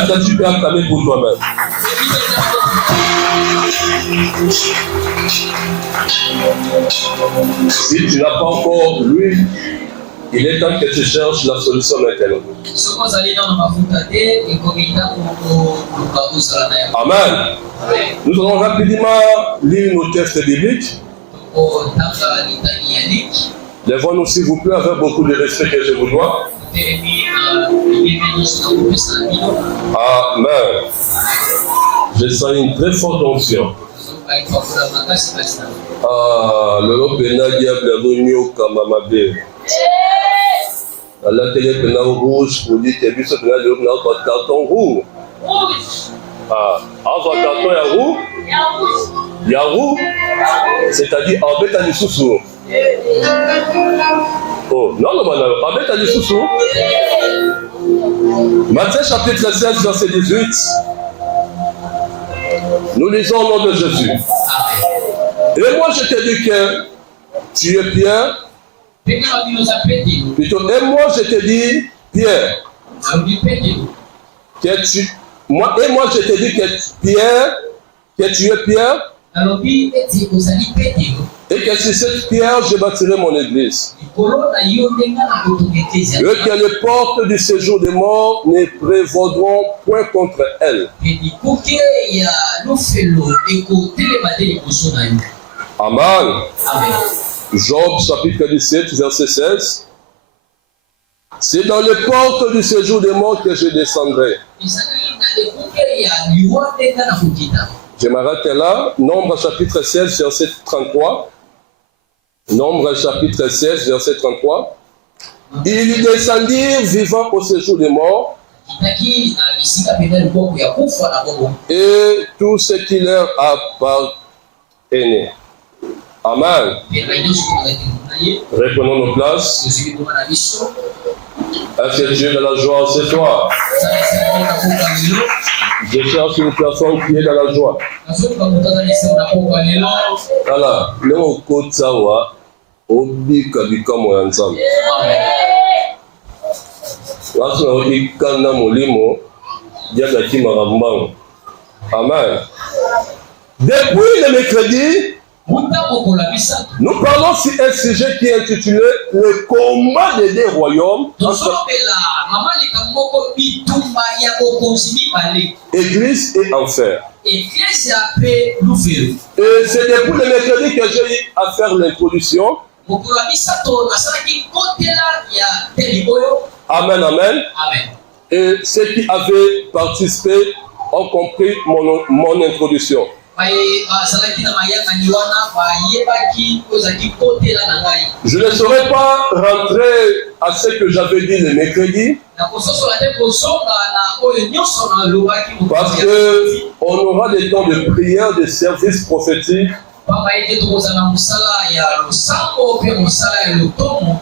Est-ce que tu peux acclamer pour toi-même? Si tu n'as pas encore lu, il est temps que tu cherches la solution maintenant. Amen. Nous allons rapidement lire nos textes bibliques. Lèvons-nous s'il vous plaît avec beaucoup de respect que je vous dois. Amen. Je sens une très forte onction. Le pena diable ronyo kamamabe. La télé pena rouge pour dire que tu as vu le carton rouge. Avant carton ya rouge. Ya rouge. C'est-à-dire en bête à du sous-sous. Oh, non, non, non, en bête à du sous-sous. Matthieu chapitre 16, verset 18. Nous lisons au nom de Jésus. Et moi je te dis que tu es Pierre. Plutôt, et moi je te dis Pierre. Et moi je te dis que Pierre, que tu es Pierre. Et que sur cette pierre je bâtirai mon église. Et que les portes du séjour des morts ne prévaudront point contre elle. Amen. Job chapitre 17, verset 16. C'est dans les portes du séjour des morts que je descendrai. Je m'arrête là. Nombre chapitre 16, verset 33. Nombre chapitre 16, verset 33. Ils descendirent vivants au séjour des morts. Et tout ce qui leur appartenait. Amen. Reprenons nos places. Est-ce que Dieu est dans la joie ce soir? Je cherche une personne qui est dans la joie. Voilà. Le Kotsawa, Obi Kabika Moyanzam. Wasna Obi Kana Molimo, Diagaki Marambang. Amen. Depuis le mercredi, nous parlons sur un sujet qui est intitulé le combat des deux royaumes entre Église et enfer. Et c'est depuis le mercredi que j'ai eu à faire l'introduction. Amen, amen. Et ceux qui avaient participé ont compris mon introduction. Je ne saurais pas rentrer à ce que j'avais dit le mercredi, parce qu'on aura des temps de prière, de services prophétiques,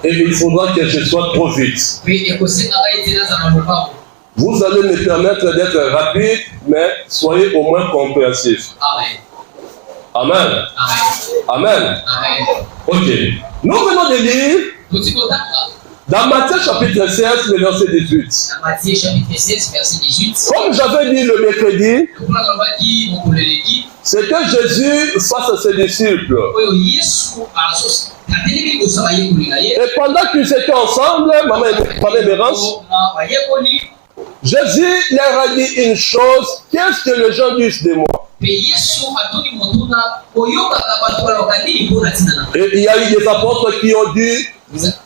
et il faudra que je sois trop vite. Vous allez me permettre d'être rapide, mais soyez au moins compréhensifs. Amen. Amen. Amen. Amen. Ok. Nous venons de lire dans Matthieu chapitre 16, le verset 18. Matthieu chapitre 16, verset 18. Comme j'avais dit le mercredi, c'est que Jésus face à ses disciples. Et pendant qu'ils étaient ensemble, maman Mérance, Jésus leur a dit une chose: qu'est-ce que les gens disent de moi? Et il y a eu des apôtres qui ont dit,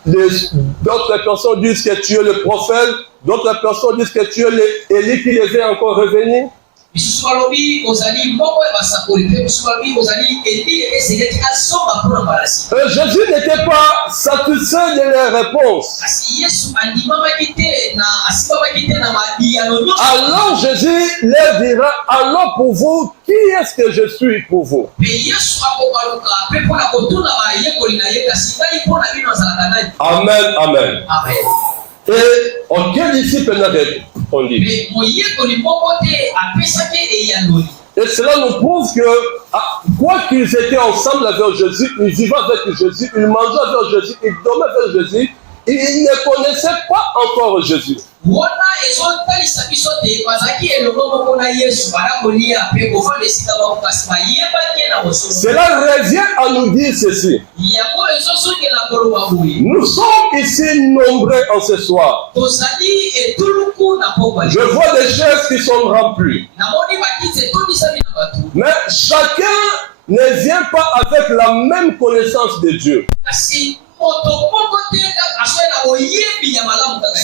d'autres personnes disent que tu es le prophète, d'autres personnes disent que tu es l'Élie qui devait encore revenir. Jésus n'était pas satisfait de leurs réponses. Alors Jésus leur dira: alors pour vous, qui est-ce que je suis pour vous? Amen, amen. Et aucun disciple n'a répondu. Et cela nous prouve que, quoi qu'ils étaient ensemble avec Jésus, ils vivaient avec Jésus, ils mangeaient avec Jésus, ils dormaient avec Jésus, ils ne connaissaient pas encore Jésus. Cela revient à nous dire ceci. Nous sommes ici nombreux en ce soir. Je vois des chaises qui sont remplies. Mais chacun ne vient pas avec la même connaissance de Dieu.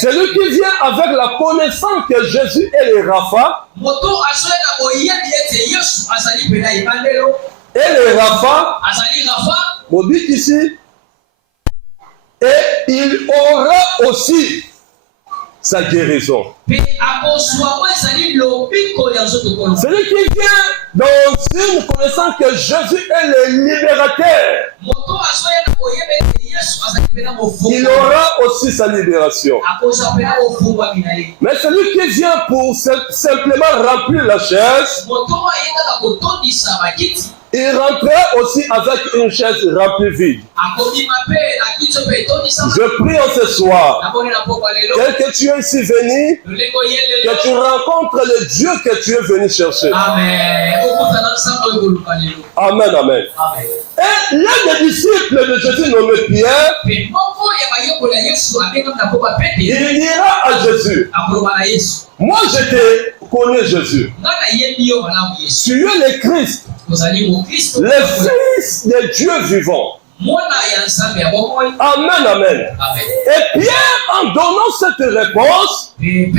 Celui qui vient avec la connaissance que Jésus est le Rapha, et le Rapha, mon but ici, et il aura aussi sa guérison. Celui qui vient dans une connaissance que Jésus est le libérateur, il aura aussi sa libération. Mais celui qui vient pour simplement remplir la chaise, il rentrera aussi avec une chaise remplie vide. Je prie en ce soir, quel que tu es ici venu, que tu rencontres le Dieu que tu es venu chercher. Amen, amen. Et l'un des disciples de Jésus nommé Pierre, il dira à Jésus, moi je te connais Jésus. Tu es le Christ, le Fils de Dieu vivant. Amen, amen. Et Pierre, en donnant cette réponse, et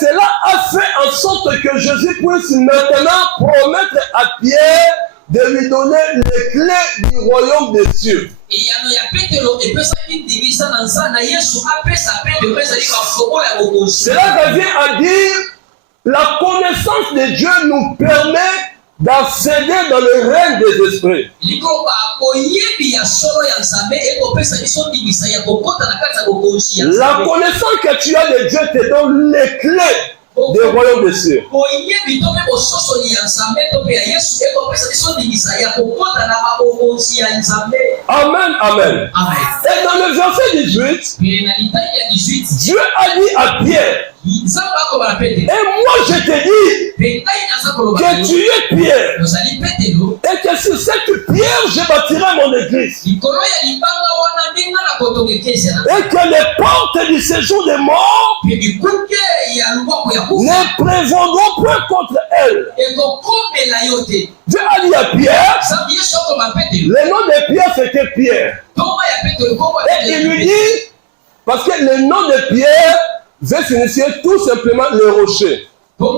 cela a fait en sorte que Jésus puisse maintenant promettre à Pierre de lui donner les clés du royaume des cieux. Cela revient à dire, la connaissance de Dieu nous permet d'accéder dans le règne des esprits. La connaissance que tu as de Dieu te donne les clés des royaumes des cieux. Amen, amen. Et dans le verset 18, Dieu a dit à Pierre, et moi je te dis que tu es Pierre, et que sur cette pierre je bâtirai mon église, et que les portes du séjour des morts ne prévaudront point contre elle. Dieu a dit à Pierre, le nom de Pierre c'était Pierre, et il lui dit, parce que le nom de Pierre veut signifier tout simplement le rocher. Amen,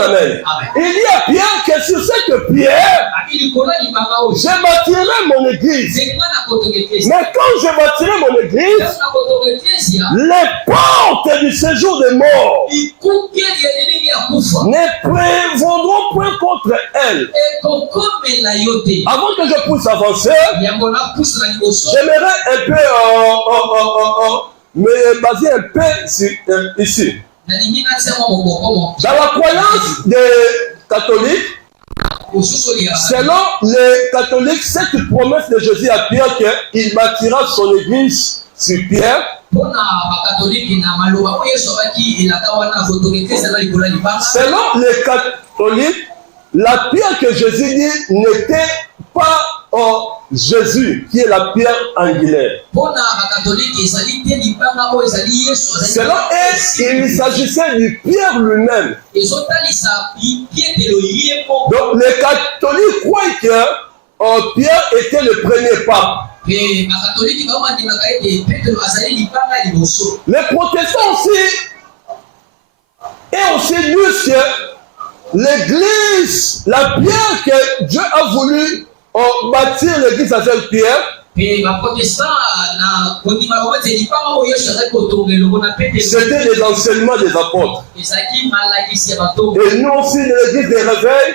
amen. Il dit à Pierre que sur cette pierre, je bâtirai mon église. Mais quand je bâtirai mon église, les portes du séjour des morts ne prévaudront point contre elle. Avant que je puisse avancer, j'aimerais un peu me baser un peu ici. Dans la croyance des catholiques, selon les catholiques, cette promesse de Jésus à Pierre qu'il bâtira son église sur Pierre, selon les catholiques, la pierre que Jésus dit n'était pas Jésus, qui est la pierre angulaire. Selon eux, il s'agissait du Pierre lui-même. Donc les catholiques croient que Pierre était le premier pape. Les protestants aussi, et aussi disent que l'église, la pierre que Dieu a voulu bâtir l'église avec Pierre, c'était les enseignements des apôtres. Et nous aussi, de l'église des réveils,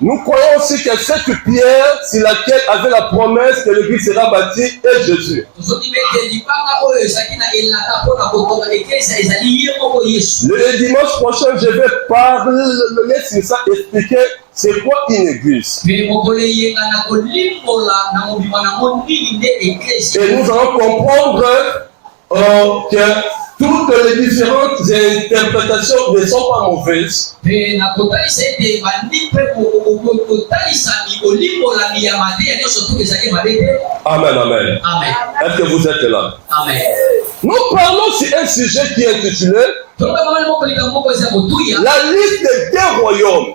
nous croyons aussi que cette pierre sur laquelle avait la promesse que l'église sera bâtie est Jésus. Le dimanche prochain, je vais parler sur ça, expliquer c'est quoi une église? Et nous allons comprendre que toutes les différentes interprétations ne sont pas mauvaises. Amen, amen. Amen. Est-ce que vous êtes là? Amen. Nous parlons sur un sujet qui est intitulé La liste des royaumes.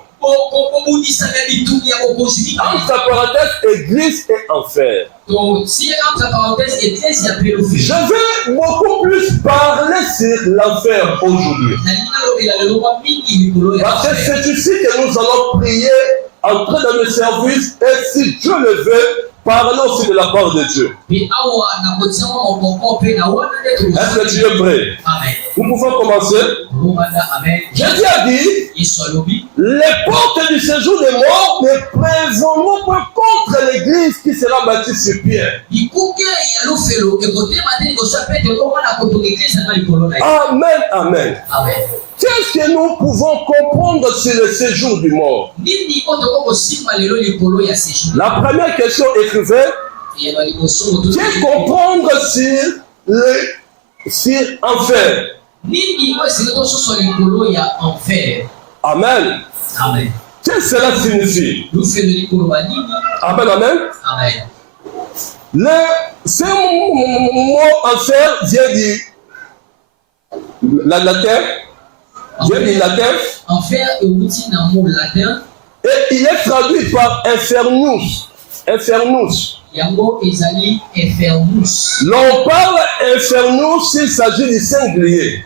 Entre parenthèses, église et enfer. Je vais beaucoup plus parler sur l'enfer aujourd'hui. Parce que c'est ici que nous allons prier, entrer dans le service, et si Dieu le veut, parler aussi de la part de Dieu. Est-ce que tu es prêt? Nous pouvons commencer. Jésus a dit, les portes du séjour des morts ne prévaudront pas contre l'église qui sera bâtie sur pierre. Amen, amen. Qu'est-ce que nous pouvons comprendre sur le séjour du mort? La première question écrivait, qu'est-ce comprendre sur enfer? Amen. Amen. Qu'est-ce que cela signifie? Amen, amen. Ce mot enfer vient du latin. Enfer est un mot latin. Et il est traduit par infernus. Infernus. L'on parle infernus s'il s'agit du singulier.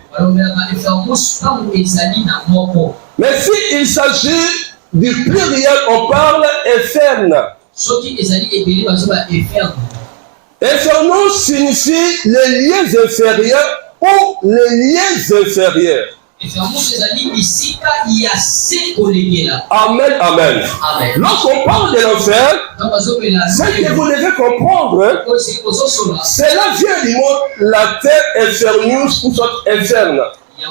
Mais s'il s'agit du pluriel, on parle inferne. Infernus signifie les liens inférieurs ou les liens inférieurs. Amen, amen. Lorsqu'on parle de l'enfer, ce que vous devez comprendre, cela vient du mot latin infernus ou soit inferne. Et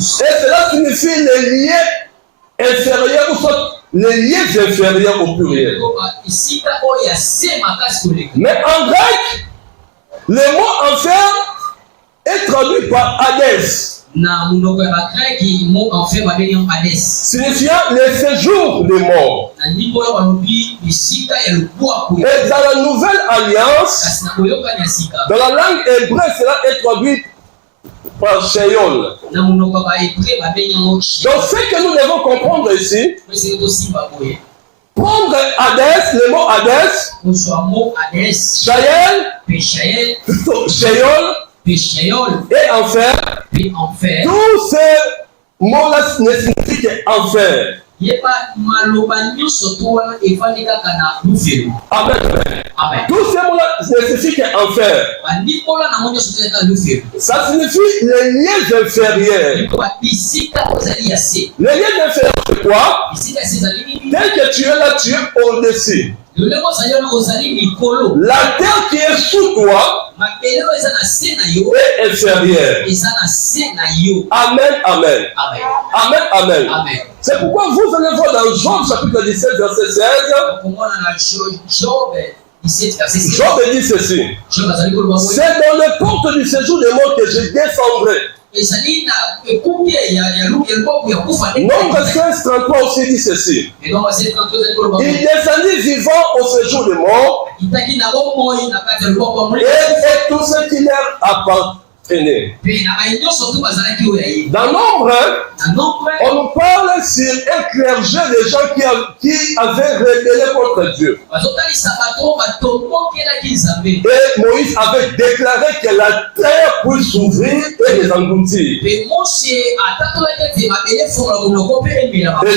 cela signifie les liens inférieurs ou soit les liens inférieurs au pluriel. Mais en grec, le mot enfer est traduit par Hadès, signifiant le séjour des morts. Et dans la nouvelle alliance, dans la langue hébraïque, cela est traduit par Sheol. Donc ce que nous devons comprendre ici, prendre Hadès, le mot Hadès, Sheol et enfer, tous ces mots-là ne signifient qu'enfer. Amen. Tous ces mots-là ne signifient qu'enfer. Ça signifie les liens inférieurs. Les liens inférieurs, c'est quoi? Dès que tu es là, tu es au-dessus. La terre qui est sous toi est inférieure. Amen, amen. Amen, amen. C'est pourquoi vous allez voir dans Job chapitre 17, verset 16. Job dit ceci. C'est dans les portes du séjour des morts que je descendrai. Nombre 16:33 aussi dit ceci. Il descendit vivant au séjour des morts et tout ce qui leur appartenait. Dans Nombre, on nous parle sur un clergé des gens qui avaient rebellé contre Dieu. Et Moïse avait déclaré que la terre puisse s'ouvrir et les engloutir. Et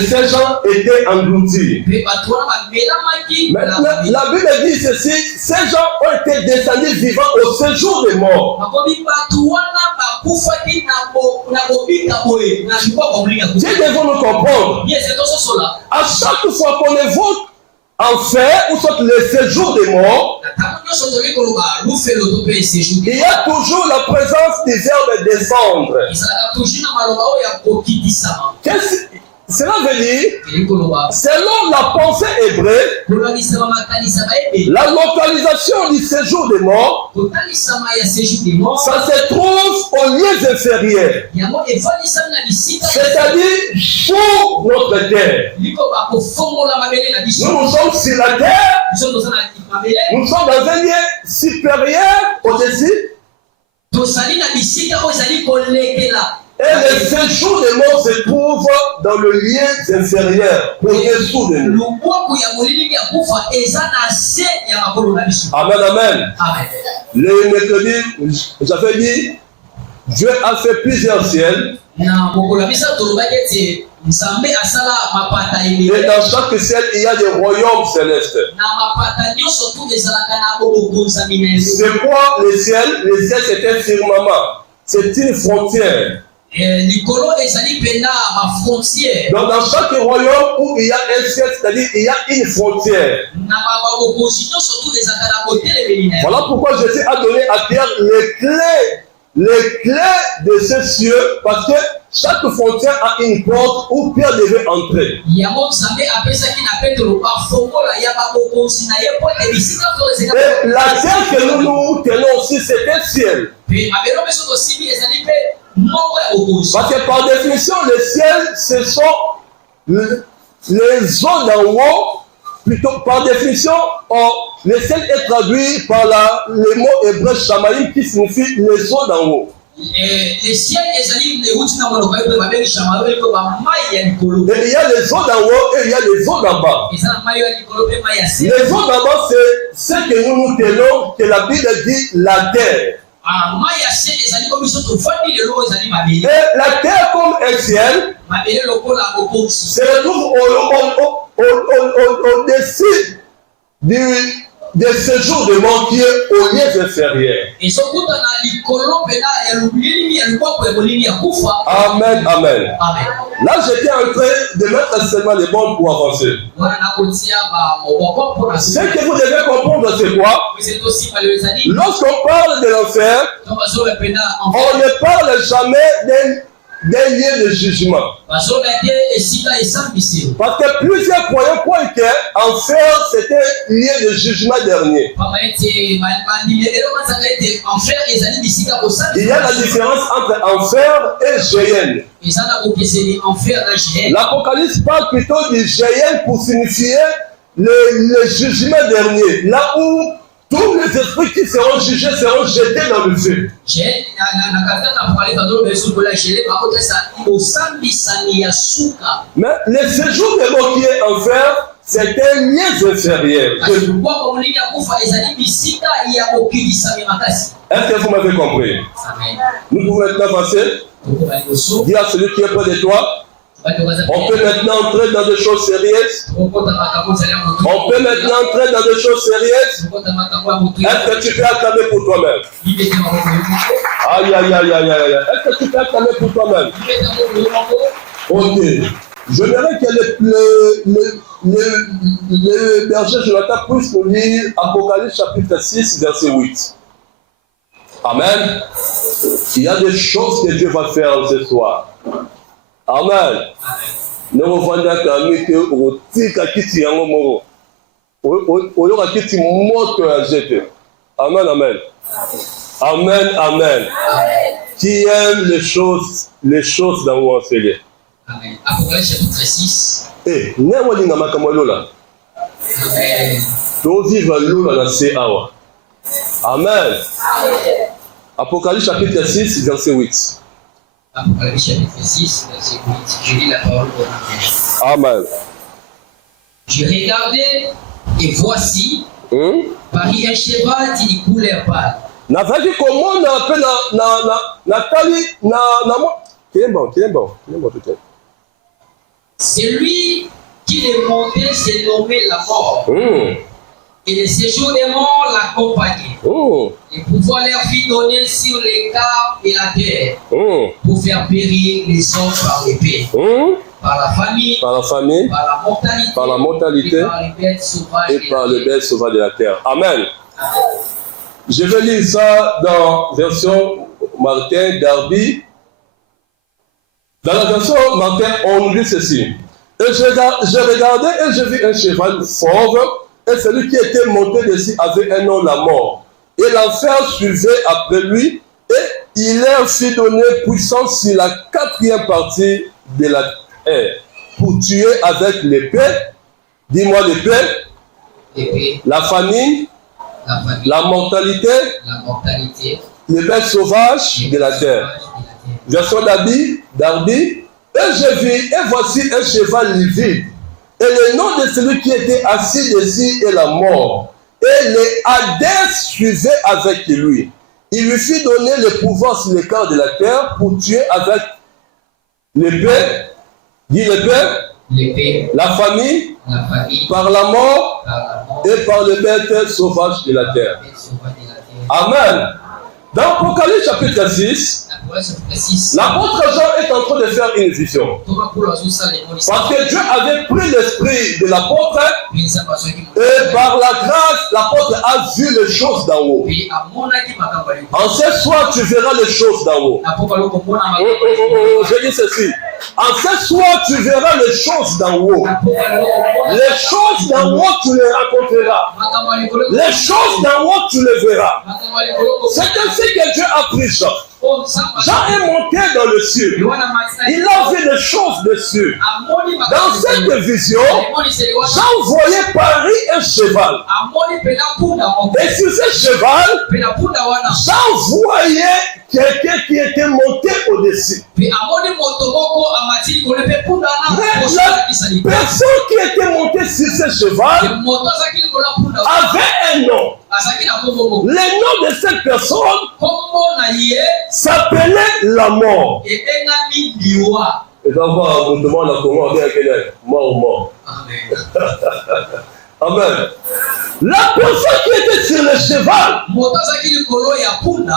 ces gens étaient engloutis. Maintenant, la Bible dit ceci, ces gens ont été descendus vivants au séjour des morts. Dieu devons nous comprendre. À chaque fois qu'on évoque enfer ou soit le séjour des morts, il y a toujours la présence des verbes descendre. Cela veut dire, selon la pensée hébraïque, la localisation du séjour des morts, ça se trouve aux lieux inférieurs. C'est-à-dire pour notre terre. Nous sommes sur la terre, nous sommes dans un lieu supérieur au-dessus. Et le séjour des morts se trouve dans le lieu inférieur, au-dessous de nous. Amen, amen. Le mercredi, j'avais dit, Dieu a fait plusieurs ciels. Et dans chaque ciel, il y a des royaumes célestes. C'est quoi le ciel? Le ciel, c'est un firmament. C'est une frontière. Donc dans chaque royaume où il y a un ciel, c'est-à-dire il y a une frontière. Voilà pourquoi Jésus a donné à Pierre les clés de ces cieux, parce que chaque frontière a une porte où Pierre devait entrer. Et la terre que nous tenons aussi, c'est un ciel. Parce que par définition, le ciel, ce sont les eaux d'en haut. Plutôt, par définition, le ciel est traduit par le mot hébreu shamaïm qui signifie les eaux d'en haut. Et il y a les eaux d'en haut et il y a les eaux d'en bas. Les eaux d'en bas, c'est ce que nous tenons, que la Bible dit la terre. Et la terre comme un ciel se retrouve au-dessus de ce jour de mort qui est au lieu inférieur. Amen, amen. Là, j'étais en train de mettre seulement les bombes pour avancer. Ce que vous devez comprendre, c'est quoi? Lorsqu'on parle de l'enfer, on ne parle jamais d'un lieu de jugement. Parce que plusieurs croyants croient qu'enfer c'est un lieu de jugement dernier. Il y a la différence entre enfer et Géhenne. L'Apocalypse parle plutôt du Géhenne pour signifier le jugement dernier. Là où tous les esprits qui seront jugés seront jetés dans le feu. Mais le séjour de mort qui est enfer, c'est un lieu inférieur. Est-ce que vous m'avez compris? Nous pouvons maintenant passer. Dis à celui qui est près de toi. On peut maintenant entrer dans des choses sérieuses. On peut maintenant entrer dans des choses sérieuses. Est-ce que tu peux acclamer pour toi-même? Aïe, aïe, aïe, aïe, aïe. Est-ce que tu peux acclamer pour toi-même? Ok. J'aimerais que le berger Jonathan puisse nous lire Apocalypse chapitre 6, verset 8. Amen. Il y a des choses que Dieu va faire ce soir. Amen. Ne revenez qu'à nous que au tika kiti yango moro. Oyoka kiti moto ya jeté. Amen, amen. Amen, amen. Qui aime les choses d'en haut enseignées. Amen. Apocalypse chapitre 6. Eh, n'importe qui n'a pas comme lola. Amen. Donc vivre lola dans ces awa. Amen. Apocalypse chapitre 6, verset 8. Apocalypse chapitre 6, verset 8. Je lis la parole de Dieu. Amen. Je regardais et voici, paris un cheval d'une couleur pâle. Nafaki komona pe na tali na Kilembo peut-être. Celui qui est monté s'est nommé la mort. Et le séjour des morts l'accompagnait. Et pouvoir leur fit donner sur les caves et la terre pour faire périr les hommes par l'épée, par la famine, par la mortalité et par les bêtes sauvages de la terre. Amen. Je vais lire ça dans la version Martin Darby. Dans la version Martin, on nous dit ceci. Et je regardais et je vis un cheval fauve, et celui qui était monté dessus avait un nom, la mort. Et l'enfer suivait après lui, et il leur fit donner puissance sur la 4e partie de la terre, pour tuer avec l'épée, dis-moi l'épée, la famine, la mortalité, les bêtes sauvages de la terre. Version d'Arby, et je vis, et voici un cheval livide, et le nom de celui qui était assis dessus est la mort, et les Hadès suivaient avec lui. Il lui fit donner le pouvoir sur les corps de la terre pour tuer avec l'épée, dit l'épée, la famille, par la mort et par les bêtes sauvages de la terre. Amen. Dans Apocalypse chapitre 6, l'apôtre Jean est en train de faire une vision. Parce que Dieu avait pris l'esprit de l'apôtre et par la grâce, l'apôtre a vu les choses d'en haut. En ce soir, tu verras les choses d'en haut. Je dis ceci. En ce soir, tu verras les choses d'en haut. Les choses d'en haut, tu les rencontreras. Les choses d'en haut, tu les verras. C'est ainsi que Dieu a pris Jean. Jean est monté dans le ciel. Il a vu des choses dessus. Dans cette vision, Jean voyait parir un cheval. Et sur ce cheval, Jean voyait quelqu'un qui était monté au-dessus. Mais la personne qui était montée sur ce cheval avait un nom. Le nom de cette personne s'appelait la mort. Et d'abord, on demande à comment avec mort ou mort. Amen. La personne qui était sur le cheval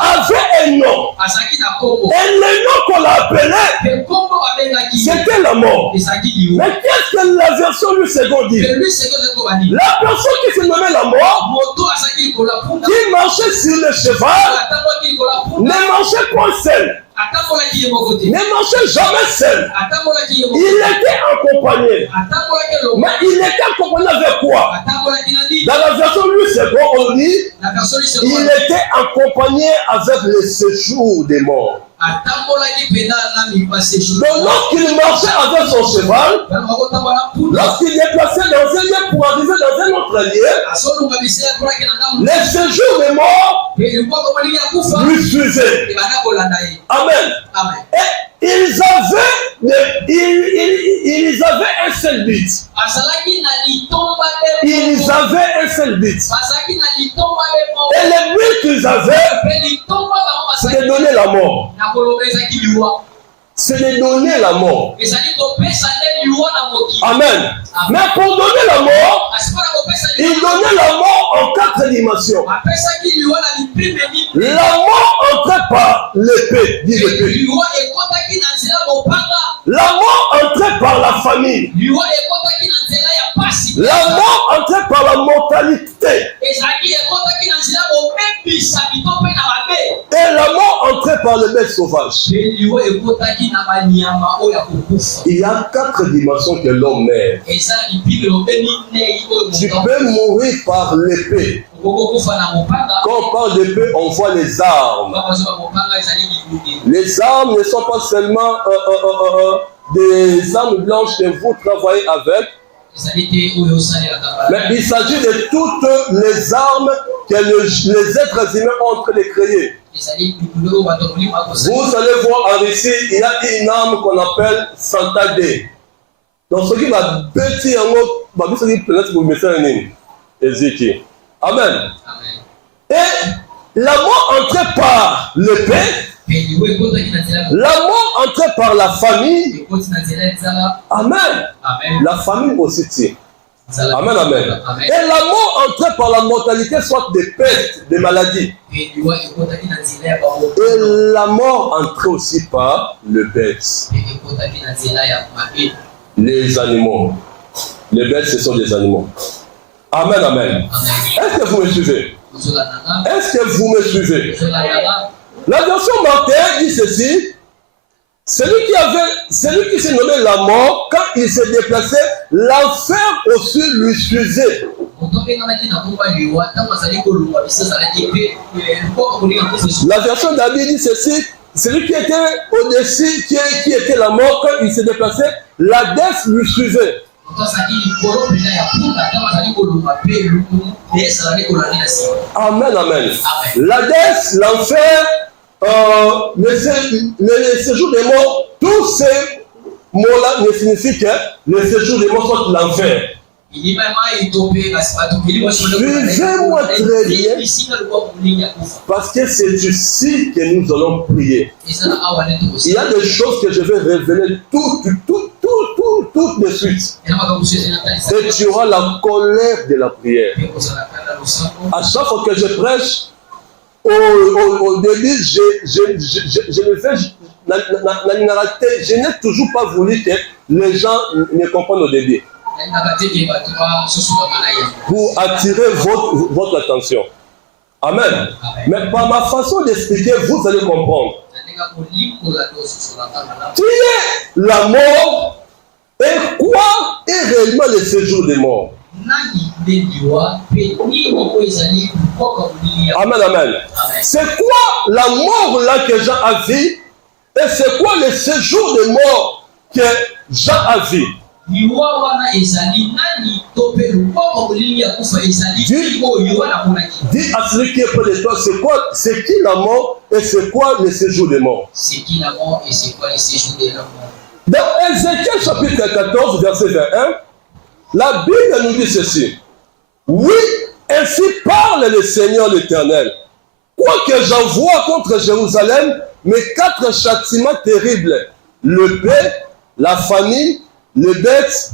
avait un nom. Et le nom qu'on l'appelait, c'était la mort. Mais qu'est-ce que la version du second dit? La personne qui se nommait la mort, qui marchait sur le cheval, ne marchait pas seul. Ne marchait jamais seul. Il était accompagné. Mais il était accompagné avec quoi? Dans la version du second, on dit il était accompagné avec le séjour des morts. Donc lorsqu'il marchait avec son cheval, lorsqu'il déplaçait dans un lieu pour arriver dans un autre lieu, le séjour des morts lui suivait. Amen. Et ils avaient un seul but. Ils avaient un seul but. Et le but qu'ils avaient, c'est de donner la mort. C'est de donner la mort. Amen. Mais pour donner la mort, il donnait la mort en 4 dimensions. La mort entrait par l'épée, dit l'épée. La mort entrait par la famille. La mort entrait par la mortalité. Et la mort entrait par le bête sauvage. Il y a 4 dimensions que l'homme meurt. Tu peux mourir par l'épée. Quand on parle d'épée, on voit les armes. Les armes ne sont pas seulement des armes blanches que vous travaillez avec, mais il s'agit de toutes les armes que les êtres humains ont en train de créer. Vous allez voir en Russie, il y a une arme qu'on appelle Santa D. Donc ce qui va bêtir en mot, va vous dire peut-être vous mettez un nez. Ézéchiel. Amen. Et la mort entrait par l'épée. La mort entrait par la famille. Amen. La famille aussi tient. Amen, amen. Et la mort entrait par la mortalité, soit des pestes, des maladies. Et la mort entrait aussi par le bête. Les animaux. Les bêtes, ce sont des animaux. Amen, amen. Est-ce que vous me suivez? Est-ce que vous me suivez? La version Martin dit ceci. Celui qui s'est nommé la mort, quand il s'est déplacé, l'enfer aussi lui suivait. La version d'Abi dit ceci, celui qui était au-dessus, qui était la mort, quand il s'est déplacé, la dette lui suivait. Amen, amen. La dette, l'enfer, le séjour des morts, tous ces mots-là ne signifient que le séjour des morts soit l'enfer. Suivez-moi très bien, parce que c'est ici que nous allons prier. Il y a des choses que je vais révéler tout de suite. Et tu auras la colère de la prière. À chaque fois que je prêche, au début, je le fais, je n'ai toujours pas voulu que les gens me comprennent au début. Pour attirer votre attention. Amen. Mais par ma façon d'expliquer, vous allez comprendre. Qui est la mort et quoi est réellement le séjour des morts? Amen, amen. C'est quoi la mort là que Jean a vu et c'est quoi le séjour des morts que Jean a vu? Dis à celui qui est près de toi, c'est qui la mort et c'est quoi le séjour des morts? C'est qui la mort et c'est quoi le séjour des morts? Dans Ézéchiel chapitre 14, verset 21, la Bible nous dit ceci. Oui, ainsi parle le Seigneur l'Éternel. Quoique j'envoie contre Jérusalem mes 4 châtiments terribles, le paix, la famine, les bêtes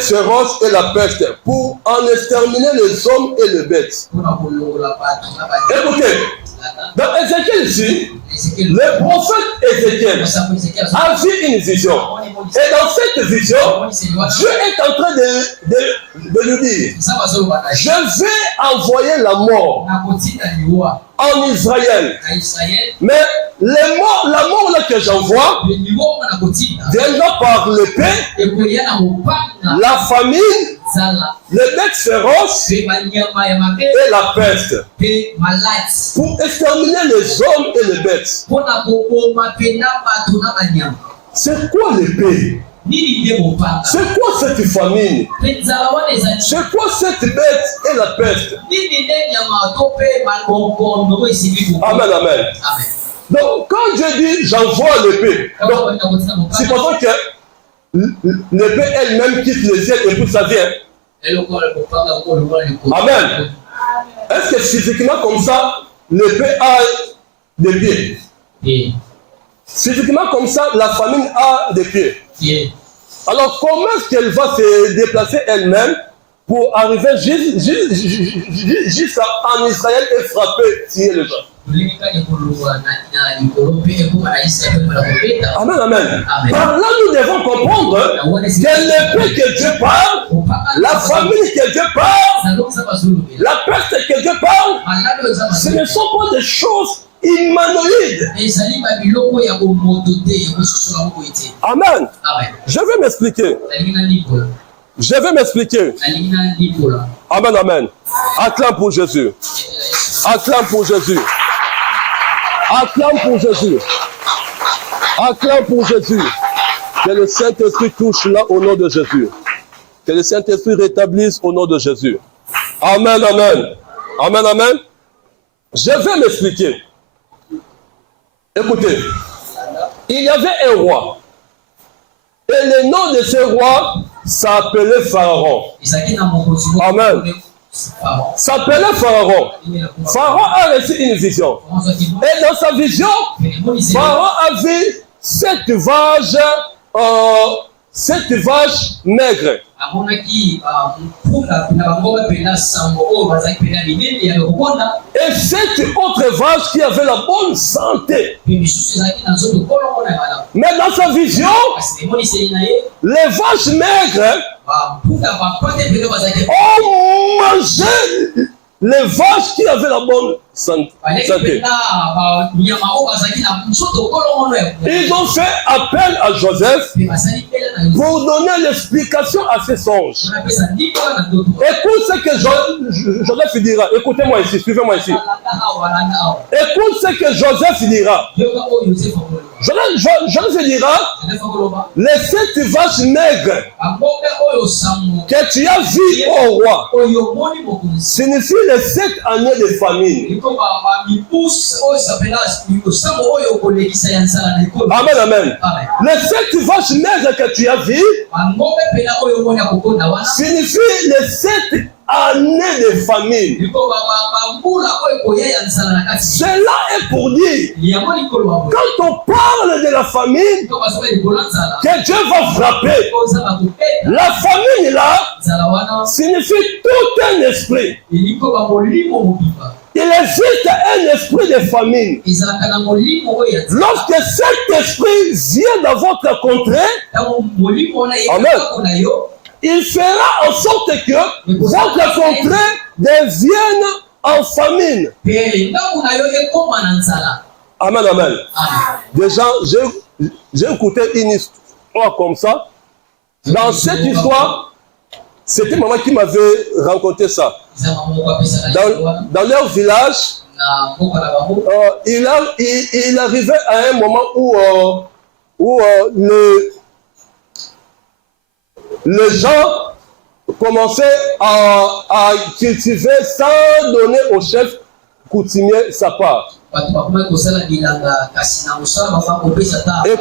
féroces et la peste, pour en exterminer les hommes et les bêtes. Écoutez, dans Ézéchiel ici, le prophète Ézéchiel a vu une vision. Et dans cette vision, Dieu est en train de lui dire, je vais envoyer la mort en Israël. Mais la mort là que j'envoie viendra par l'épée, la famine, les bêtes féroces et la peste, pour exterminer les hommes et les bêtes. C'est quoi l'épée? C'est quoi cette famine? C'est quoi cette bête et la peste? Amen, amen. Donc, quand je dis j'envoie l'épée, c'est pour ça que l'épée elle-même quitte le ciel et puis ça vient. Amen. Est-ce que physiquement comme ça, l'épée a des pieds? Physiquement comme ça, la famine a des pieds. Alors comment est-ce qu'elle va se déplacer elle-même pour arriver juste en Israël et frapper, tuer les gens? Amen, amen. Par là, nous devons comprendre que l'épée que Dieu parle, la famille que Dieu parle, la peste que Dieu parle, ce ne sont pas des choses humanoïdes. Amen. Je vais m'expliquer. Amen, amen. Acclame pour Jésus. Acclame pour Jésus. Acclame pour Jésus. Acclame pour Jésus. Que le Saint-Esprit touche là au nom de Jésus. Que le Saint-Esprit rétablisse au nom de Jésus. Amen, amen. Amen, amen. Je vais m'expliquer. Écoutez, il y avait un roi. Et le nom de ce roi s'appelait Pharaon. Amen. S'appelait Pharaon. Pharaon a reçu une vision. Et dans sa vision, Pharaon a vu 7 vaches maigres. Et 7 autres vaches qui avaient la bonne santé. Mais dans sa vision, les vaches maigres ont mangé les vaches qui avaient la bonne santé. Ils ont fait appel à Joseph pour donner l'explication à ces songes. Écoute ce que Joseph dira. Écoutez-moi ici, suivez-moi ici. Écoute ce que Joseph dira. Joseph dira, les 7 vaches maigres que tu as vues au roi signifie les 7 années de famine. Amen, amen. Les 7 vaches maigres que tu as vues signifie les 7 années de famine. Cela est pour dire, quand on parle de la famine, que Dieu va frapper, la famine là signifie tout un esprit. Il existe un esprit de famine. Lorsque cet esprit vient dans votre contrée, amen, il fera en sorte que votre contrée devienne en famine. Amen, amen. Déjà, j'ai écouté une histoire comme ça. Dans cette histoire, c'était maman qui m'avait raconté ça. Dans leur village, il arrivait à un moment où les gens commençaient à cultiver sans donner au chef coutumier sa part. Et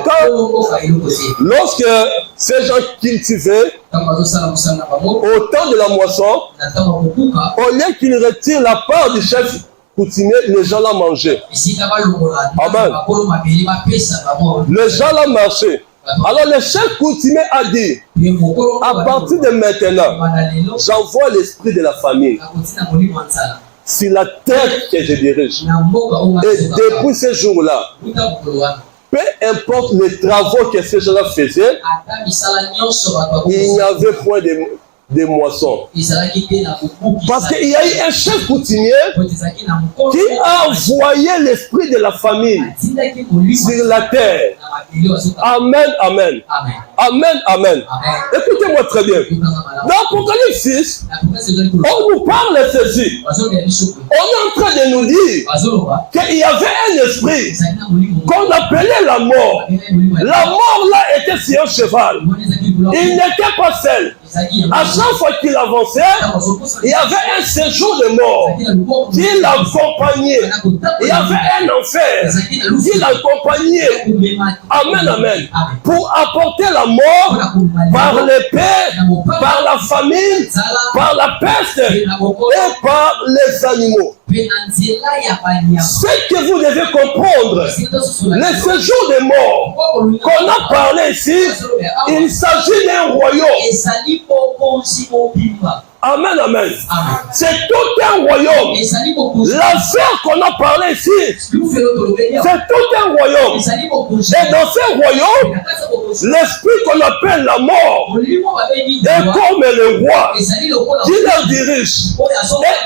lorsque ces gens cultivaient, au temps de la moisson, au lieu qu'ils retirent la part du chef coutumier, les gens la mangeaient. Amen. Les gens la marchaient. Alors le chef coutumier a dit, à partir de maintenant, j'envoie l'esprit de la famille sur la terre que je dirige. Et depuis ce jour-là, peu importe les travaux que ces gens-là faisaient, il n'y avait point de moisson. Parce qu'il y a eu un chef coutumier qui a envoyé l'esprit de la famille sur la terre. Amen, amen. Amen, amen. Écoutez-moi très bien. Dans Apocalypse 6, on nous parle de ceci. On est en train de nous dire qu'il y avait un esprit qu'on appelait la mort. La mort là était sur un cheval. Il n'était pas seul. À chaque fois qu'il avançait, il y avait un séjour de mort qui l'accompagnait. Il y avait un enfer qui l'accompagnait. Amen, amen. Pour apporter la mort par l'épée, par la famine, par la peste et par les animaux. Ce que vous devez comprendre, le séjour de mort qu'on a parlé ici, il s'agit d'un royaume. Amen, amen. C'est tout un royaume. L'affaire qu'on a parlé ici, c'est tout un royaume. Et dans ce royaume, l'esprit qu'on appelle la mort est comme le roi qui le dirige.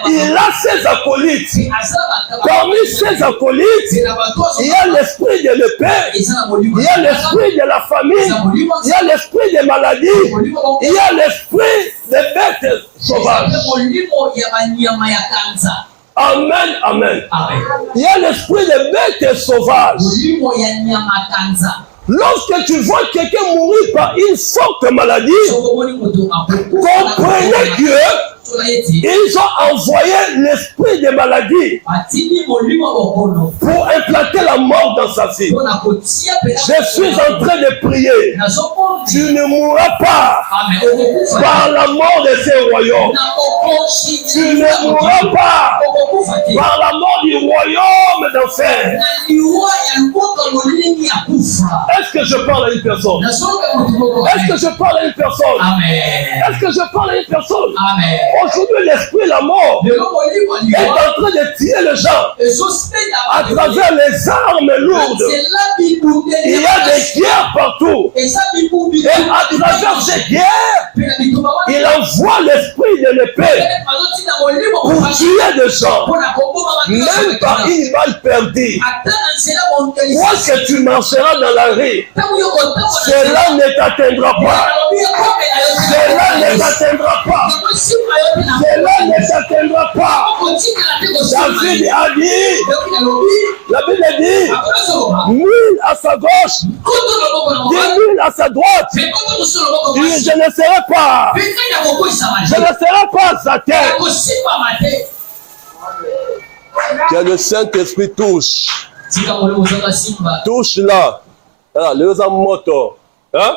Et il a ses acolytes. Parmi ses acolytes, il y a l'esprit de l'épée, il y a l'esprit de la famine, il y a l'esprit des maladies, il y a l'esprit des bêtes sauvages. Amen, amen. Il y a l'esprit des bêtes sauvages. Lorsque tu vois quelqu'un mourir par une forte maladie, comprenez que ils ont envoyé l'esprit des maladies pour implanter la mort dans sa vie. Je suis en train de prier. Tu ne mourras pas par la mort de ces royaumes. Tu ne mourras pas par la mort du royaume d'enfer. Est-ce que je parle à une personne? Est-ce que je parle à une personne? Est-ce que je parle à une personne? Aujourd'hui, l'esprit, la mort, est en train de tuer les gens à travers les armes lourdes. Il y a des guerres guerres partout. Et à travers ces guerres, il envoie l'esprit de l'épée pour tuer des gens. Même par une balle perdue. Quoi que tu marcheras dans la rue, cela ne t'atteindra pas. Cela ne t'atteindra pas. Cela ne t'atteindra pas. David a dit, la Bible dit, 1000 à sa gauche, 10 000 à sa droite. Je ne serai pas. Je ne serai pas à terre. Que le Saint-Esprit touche. Touche là. Voilà, les moto. Hein?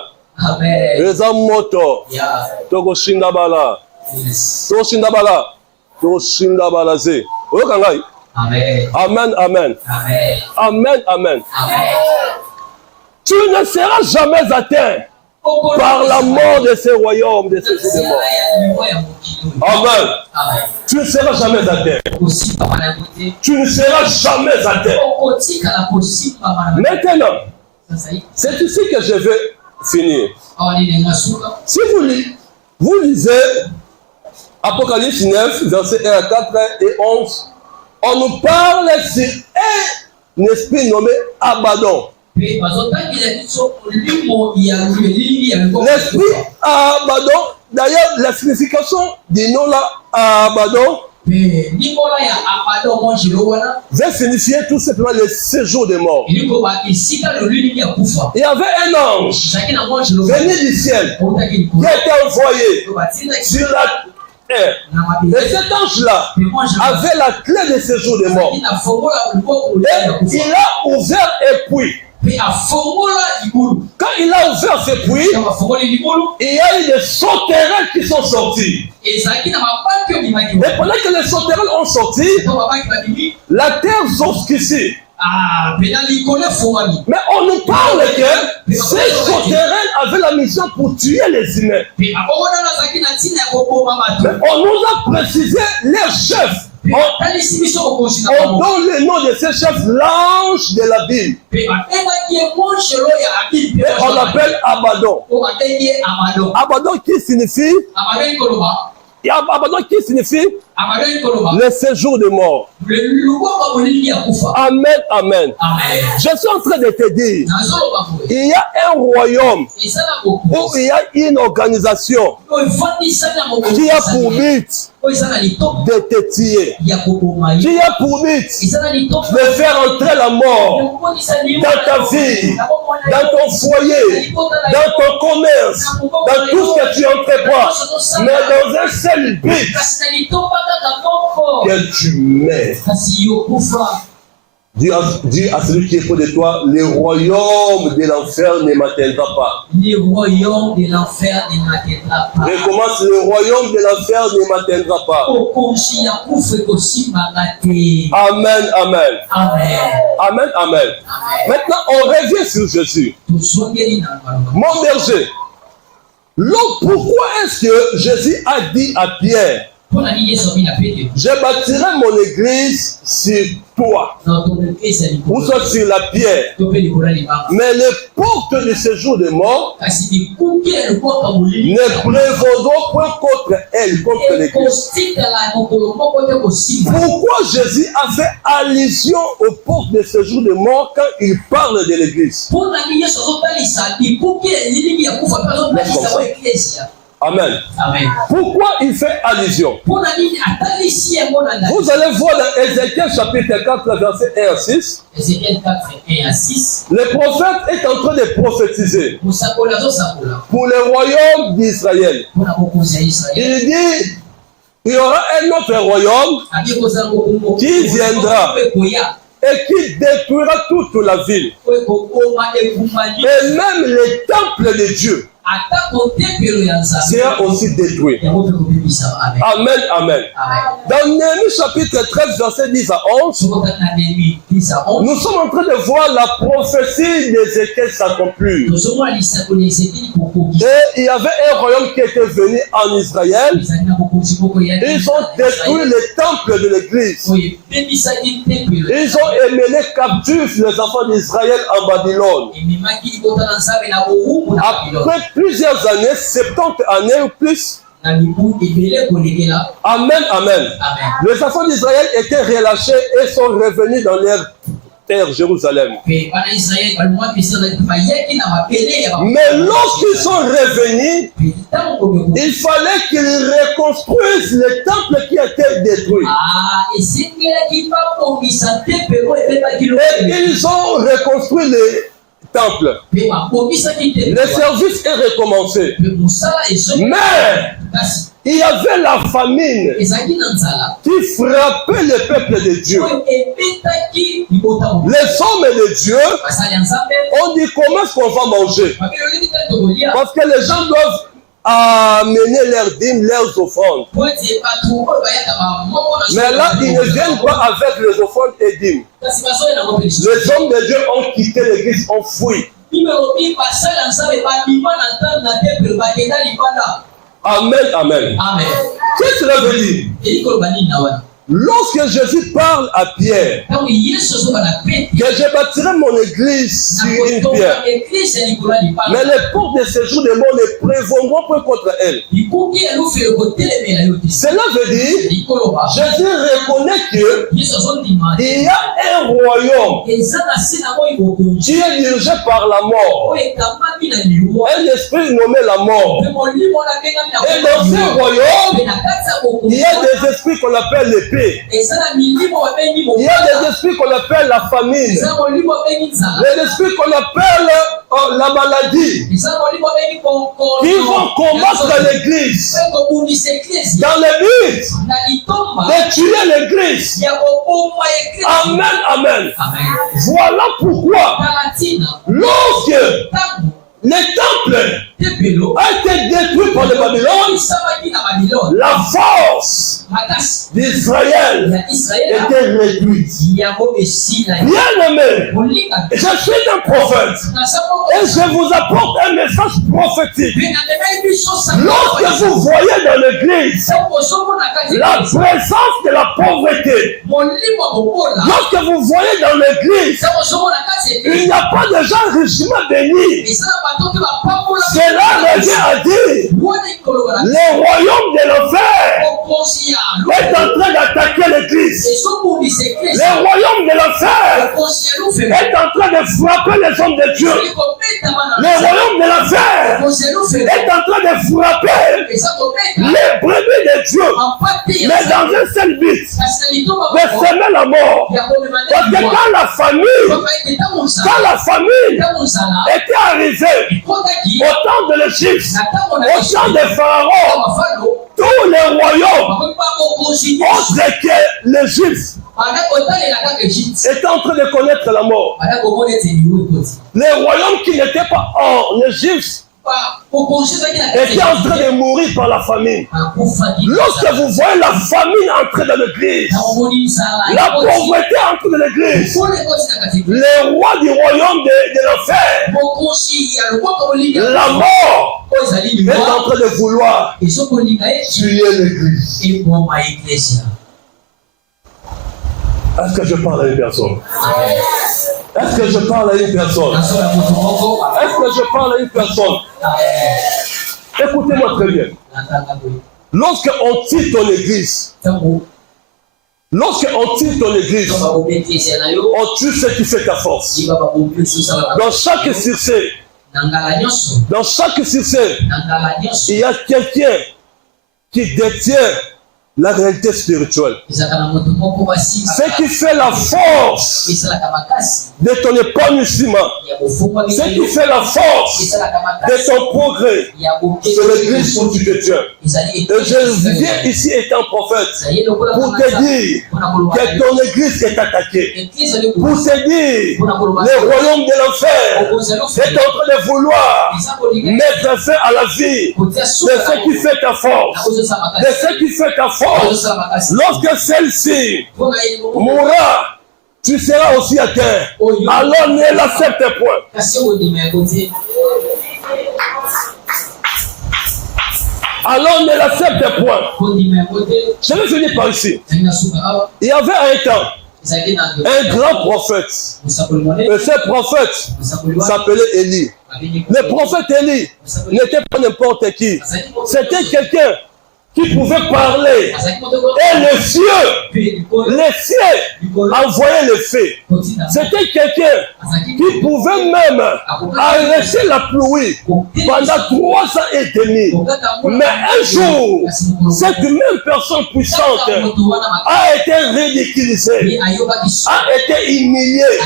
Les moto. Toko Shindabala. Toko Shindabala. Toko Shindabala. Amen. Amen. Amen. Amen. Amen. Tu ne seras jamais atteint par la mort de ce royaume, de ce jour de mort. Amen. Tu ne seras jamais atteint. Tu ne seras jamais atteint. Maintenant, c'est ici que je vais finir. Si vous lisez Apocalypse 9, versets 1 à 4 et 11, on nous parle sur un esprit nommé Abaddon. L'esprit Abaddon, d'ailleurs, la signification du nom là, Abaddon, va signifier tout simplement le séjour des morts. Il y avait un ange venu du ciel qui était envoyé sur la terre. Et cet ange-là avait la clé de séjour des morts. Et il a ouvert et puis, quand il a ouvert ce puits, il y a eu des sauterelles qui sont sortis. Et pendant que les sauterelles ont sorti, la terre s'obscurcit. Mais on nous parle que ces sauterelles avaient la mission pour tuer les humains. Mais on nous a précisé les chefs. On donne le nom de ces chefs l'ange de la Bible. Et on l'appelle Abaddon. Abaddon qui signifie le séjour de mort. Amen, amen. Je suis en train de te dire, il y a un royaume où il y a une organisation qui a pour but de te tuer, qui a pour but de faire entrer la mort dans ta vie, dans ton foyer, dans ton commerce, dans tout ce que tu entreprends, mais dans un seul but, que tu mets. Dis à celui qui est près de toi, le royaume de l'enfer ne m'atteindra pas. Le royaume de l'enfer ne m'atteindra pas. Recommence, le royaume de l'enfer ne m'atteindra pas. Amen, amen. Amen. Amen, amen. Maintenant, on revient sur Jésus. Mon berger. Pourquoi est-ce que Jésus a dit à Pierre, je bâtirai mon église sur toi, ou soit sur la pierre, mais les portes de ce jour de mort ne prévaudront point contre elle, contre l'église. Pourquoi Jésus a fait allusion aux portes de ce jour de mort quand il parle de l'église? Amen. Amen. Pourquoi il fait allusion? Vous allez voir dans Ézéchiel chapitre 4, verset 1 à 6. Ézéchiel 4, 1 à 6. Le prophète est en train de prophétiser pour le royaume d'Israël. Il dit, il y aura un autre royaume qui viendra et qui détruira toute la ville. Et même les temples de Dieu sera aussi détruit. Amen, amen. Dans Néhémie chapitre 13, verset 10 à 11, nous sommes en train de voir la prophétie d'Ézéchiel s'accomplir. Et il y avait un royaume qui était venu en Israël Ils ont détruit les temples de l'église. Ils ont emmené captifs les enfants d'Israël en Babylone. Après plusieurs années, 70 années ou plus. Amen, amen. Les enfants d'Israël étaient relâchés et sont revenus dans leur terre, Jérusalem. Mais lorsqu'ils sont revenus, il fallait qu'ils reconstruisent les temples qui étaient détruits. Et ils ont reconstruit les temples. Le service est recommencé. Mais il y avait la famine qui frappait le peuple de Dieu. Les hommes de Dieu ont dit comment est-ce qu'on va manger? Parce que les gens doivent amener leurs dîmes, leurs offrandes. Mais là, ils ne viennent pas avec les offrandes et dîmes. Les hommes de Dieu ont quitté l'église, ont fui. Amen, amen. Qu'est-ce que cela veut dire? Lorsque Jésus parle à Pierre que je bâtirai mon église sur une pierre, mais les portes de séjour des morts ne prévaudront point contre elle. Cela veut dire Jésus reconnaît qu'il y a un royaume qui est dirigé par la mort, un esprit nommé la mort. Et dans ce royaume, il y a des esprits qu'on appelle les il y a des esprits qu'on appelle la famine, des esprits qu'on appelle la maladie, qui vont combattre l'église dans le but de tuer l'église. Amen, amen. Voilà pourquoi lorsque les temples a été détruit par les Babylone, la force d'Israël était réduite. Bien aimé, je suis un prophète et je vous apporte un message prophétique. Lorsque vous voyez dans l'église la présence de la pauvreté, lorsque vous voyez dans l'église il n'y a pas de gens richement bénis, cela revient à dire le royaume de l'enfer est en train d'attaquer l'église. Le royaume de l'enfer est en train de frapper les hommes de Dieu. Le royaume de l'enfer est en train de frapper les brebis de Dieu, mais dans un seul but, de semer la mort. Parce que quand la famine était arrivée au temps de l'Égypte, au temps de Pharaon, tous les royaumes autres que l'Égypte étaient en train de connaître la mort. Les royaumes qui n'étaient pas en Égypte étaient en train de mourir par la famine. Lorsque vous voyez la famine entrer dans l'église, la pauvreté entrer dans l'église, les rois du royaume de l'enfer, la mort est en train de vouloir tuer l'église. Est-ce que je parle à une personne? Est-ce que je parle à une personne? Est-ce que je parle à une personne? Écoutez-moi très bien. Lorsqu'on tire ton église, on tue ce qui fait ta force. Dans chaque succès, il y a quelqu'un qui détient la réalité spirituelle. Ce qui fait la force de ton épanouissement, ce qui fait la force de ton progrès, c'est l'église où tu te tiens. Et je viens ici étant prophète pour te dire que ton église est attaquée. Pour te dire le royaume de l'enfer est en train de vouloir mettre fin à la vie de ce qui fait ta force, de ce qui fait ta force. Lorsque celle-ci mourra, tu seras aussi à terre. Alors ne l'accepte point. Alors ne l'accepte point. Je vais finir par ici. Il y avait un temps un grand prophète. Et ce prophète s'appelait Élie. Le prophète Élie n'était pas n'importe qui. C'était quelqu'un qui pouvait parler. Et les cieux envoyaient les fées. C'était quelqu'un qui pouvait même arrêter la pluie pendant 3 ans et demi. Mais un jour, cette même personne puissante a été ridiculisée, a été humiliée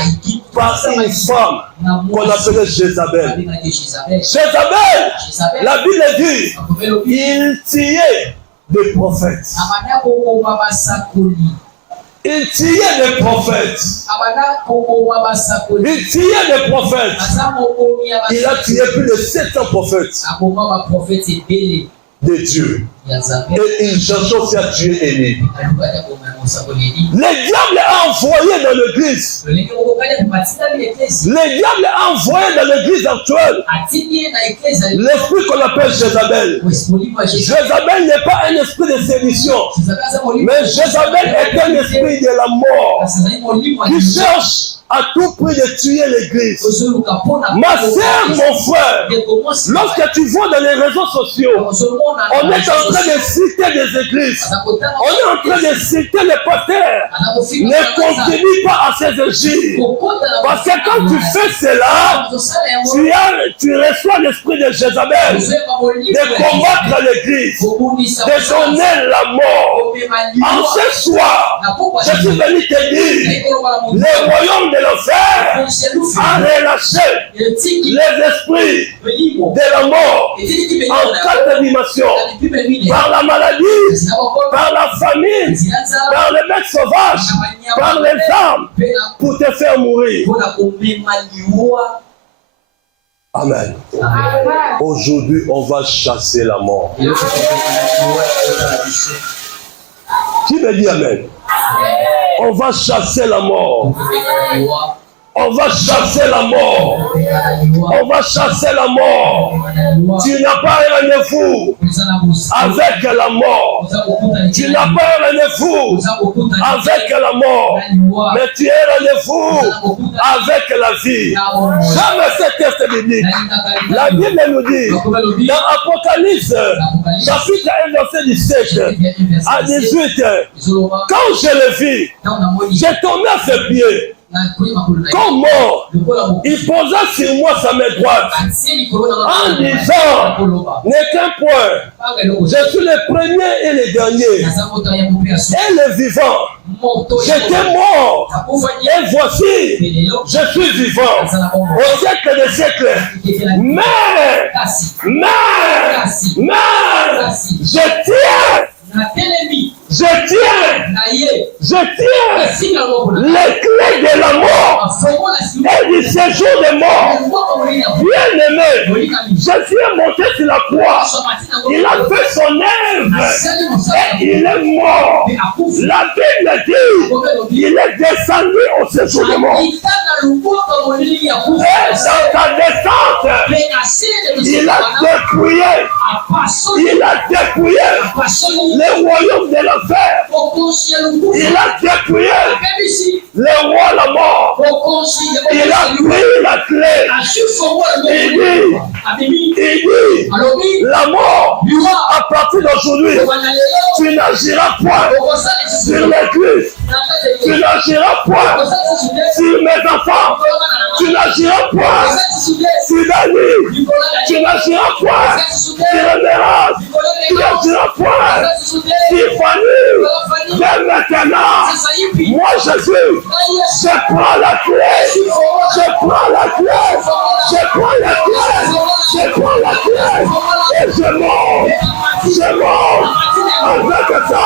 par une femme qu'on appelait Jézabel. Jézabel, la Bible dit, il tuait des prophètes. Il tuait des prophètes. Il tuait des prophètes. Il a tué plus de 700 prophètes de Dieu. Et il cherchait aussi à tuer Élie. Le diable a envoyé dans l'église. Le diable a envoyé dans l'église actuelle l'esprit qu'on appelle Jézabel. Jézabel n'est pas un esprit de séduction, mais Jézabel est un esprit de la mort qui cherche à tout prix de tuer l'église. Ma sœur, mon frère, lorsque tu vois dans les réseaux sociaux, on est en train de citer des églises, on est en train de citer les pasteurs. Ne continue pas à ces églises. Parce que quand tu fais cela, tu reçois l'esprit de Jézabel de combattre l'église, de donner la mort. En ce soir, je suis venu te dire, le royaume de l'enfer a relâché les esprits de la mort en 4 dimensions, par la maladie, par la famine, par les bêtes sauvages, par les armes, pour te faire mourir. Amen. Aujourd'hui, on va chasser la mort. Qui me dit Amen? On va chasser la mort. On va chasser la mort. On va chasser la mort. Tu n'as pas un rendez-vous avec la mort. Tu n'as pas un rendez-vous avec la mort. Mais tu as un rendez-vous avec la vie. Jamais ce texte biblique. La Bible nous dit, dans Apocalypse, chapitre 1, verset 17 à 18, quand je le vis, j'ai tombé à ses pieds. Comme mort, il posa sur moi sa main droite en disant, n'est qu'un point, je suis le premier et le dernier et le vivant. J'étais mort et voici, je suis vivant au siècle des siècles. Mais, je tiens les clés de la mort et du séjour de mort. Bien aimé, Jésus est monté sur la croix. Il a fait son œuvre et il est mort. La Bible dit, il est descendu au séjour de mort. Et dans sa descente, il a dépouillé le royaume de l'enfer. Il a dépouillé le roi la mort. Il a pris la clé. Il dit, la mort, à partir d'aujourd'hui, tu n'agiras point sur l'église. Tu n'agiras point sur mes enfants. Tu n'agiras point sur Dani. Tu n'agiras point sur Emerald. Tu n'agiras point sur Fanny. Dès maintenant, moi Jésus, je prends la clé. Je prends la clé. Je prends la clé. Je prends la clé. Et je monte. Je monte. Avec ça.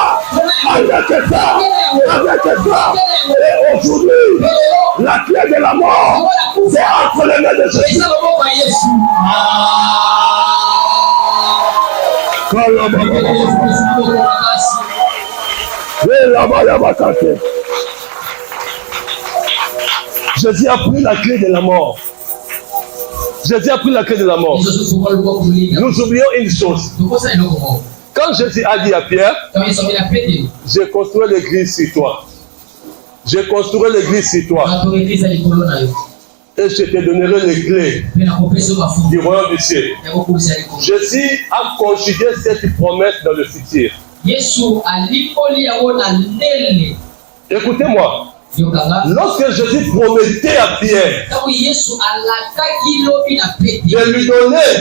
Avec ça. Avec ça. Et aujourd'hui, la clé de la mort, c'est entre les mains de Jésus. Jésus a pris la clé de la mort. Jésus a pris la clé de la mort. Nous oublions une chose. Quand Jésus a dit à Pierre, j'ai construit l'église sur toi. J'ai construit l'église sur toi. Et je te donnerai les clés du royaume du ciel. Jésus a conjugué cette promesse dans le futur. Écoutez-moi. Lorsque Jésus promettait à Pierre de lui donner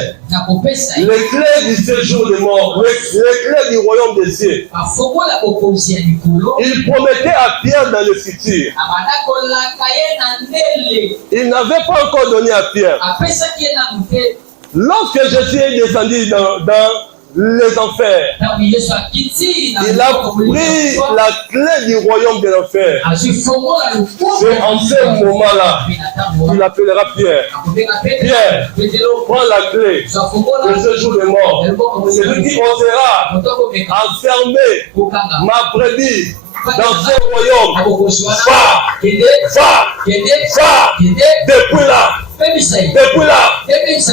les clés du séjour des morts, les clés du royaume des cieux, il promettait à Pierre dans le futur. Il n'avait pas encore donné à Pierre. Lorsque Jésus est descendu dans les enfers, il a pris la clé du royaume de l'enfer. C'est en ce moment-là qu'il appellera Pierre. Pierre, prends la clé de ce jour de mort. C'est lui qui osera enfermer ma brebis dans ce royaume. Va, depuis là,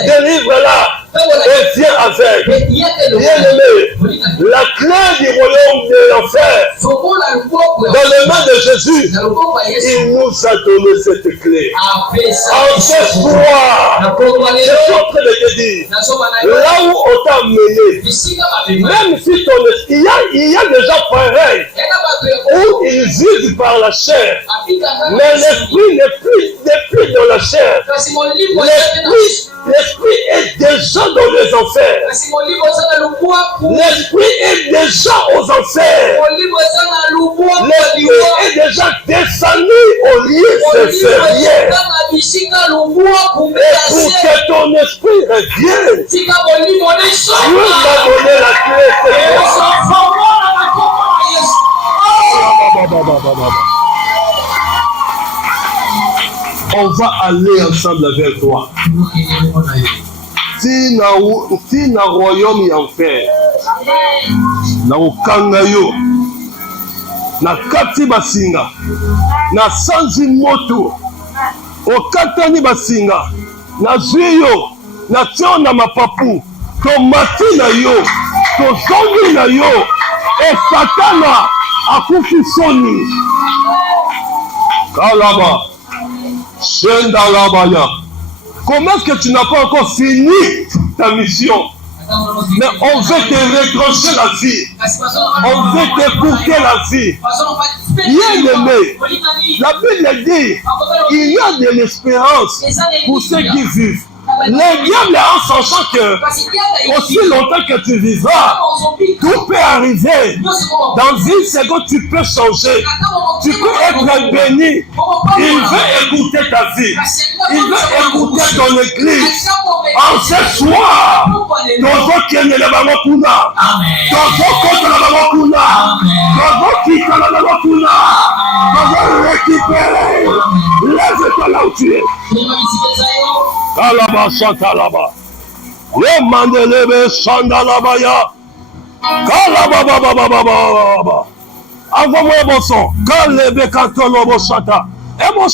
délivre-la. Et viens avec. Bien-aimé, la clé du royaume de l'enfer, dans les mains de Jésus, il nous a donné cette clé. En ce soir, je suis en train de te dire, là où on t'a mené, même si il y a des gens pareils où ils vivent par la chair, mais l'esprit n'est plus dans la chair. L'esprit est déjà dans les enfers. L'esprit est déjà aux enfers. L'esprit est déjà descendu au lieu inférieur. Et pour que ton esprit revienne, Dieu m'a donné la clé. On va aller ensemble avec toi. Tina royaume ya enfer. Na ukanga yo. Na kati basinga. Na sanzi moto. Okatani basinga. Na zuyo. Na tiona mapapu. Tomati na yo. Tozongi na yo. Et Satana akufi soni. Kalaba. Comment est-ce que tu n'as pas encore fini ta mission? Mais on veut te retrancher la vie. On veut t'écouter la vie. Bien-aimé, la Bible dit il y a de l'espérance pour ceux qui vivent. Le diable en sachant que aussi longtemps que tu vivras, tout peut arriver. Dans une seconde, tu peux changer. Tu peux être béni. Il veut écouter ta vie. Il veut écouter ton église. En ce soir, lève-toi là où tu es. Kalaba Santalaba. Le Mandelebe Sandalabaya. Kalaba Baba. Envoie-moi bon son. Kalebe Kantolobo Santa. Et mon